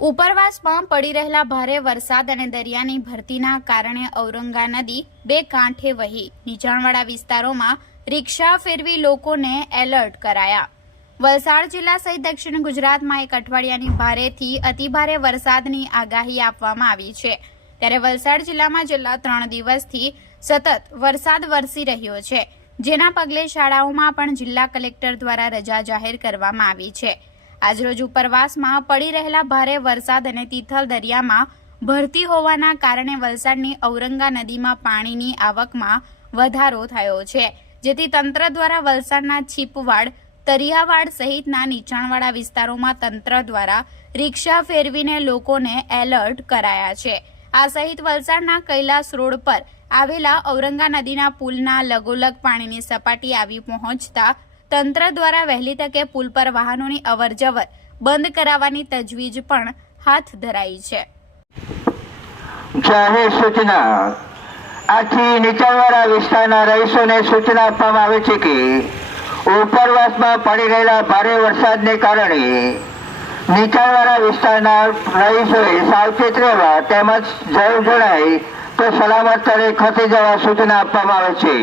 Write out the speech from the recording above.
ઉપરવાસમાં પડી રહેલા ભારે વરસાદ અને દરિયાની ભરતીના કારણે ઔરંગા નદી બે કાંઠે વહી નીચાણવાળા વિસ્તારોમાં રિક્ષા ફેરવી લોકોને એલર્ટ કરાયા। વલસાડ જિલ્લા સહિત દક્ષિણ ગુજરાતમાં એક અઠવાડિયાની ભારેથી અતિભારે વરસાદની આગાહી આપવામાં આવી છે। ત્યારે વલસાડ જિલ્લામાં છેલ્લા 3 દિવસથી સતત વરસાદ વરસી રહ્યો છે, જેના પગલે શાળાઓમાં પણ જિલ્લા કલેક્ટર દ્વારા રજા જાહેર કરવામાં આવી છે। આજરોજ ઉપરવાસમાં પડી રહેલા ભારે વરસાદ અને તિથલ દરિયામાં ભરતી હોવાના કારણે વલસાડની ઔરંગા નદીમાં પાણીની આવકમાં વધારો થયો છે, જેથી તંત્ર દ્વારા વલસાડના છીપવાડ, તરિયાવાડ સહિતના નીચાણવાળા વિસ્તારોમાં તંત્ર દ્વારા રિક્ષા ફેરવીને લોકોને એલર્ટ કરાયા છે। આ સહિત વલસાડના કૈલાસ રોડ પર આવેલા ઔરંગા નદીના પુલના લગોલગ પાણીની સપાટી આવી પહોંચતા તંત્ર દ્વારા વહેલી તકે પુલ પર વાહનોની અવરજવર બંધ કરાવવાની તજવીજ પણ હાથ ધરાઈ છે। જાહેર સૂચના આથી નીચાણવાળા વિસ્તારના રહીશોને સૂચના આપવામાં આવે છે કે ઉપરવાસમાં પડી રહેલા ભારે વરસાદને કારણે નીચાણવાળા વિસ્તારના રહીશોએ સાવચેત રહેવા તેમજ જરૂર જણાય તો સલામત સ્થળે ખસી જવા સૂચના આપવામાં આવે છે।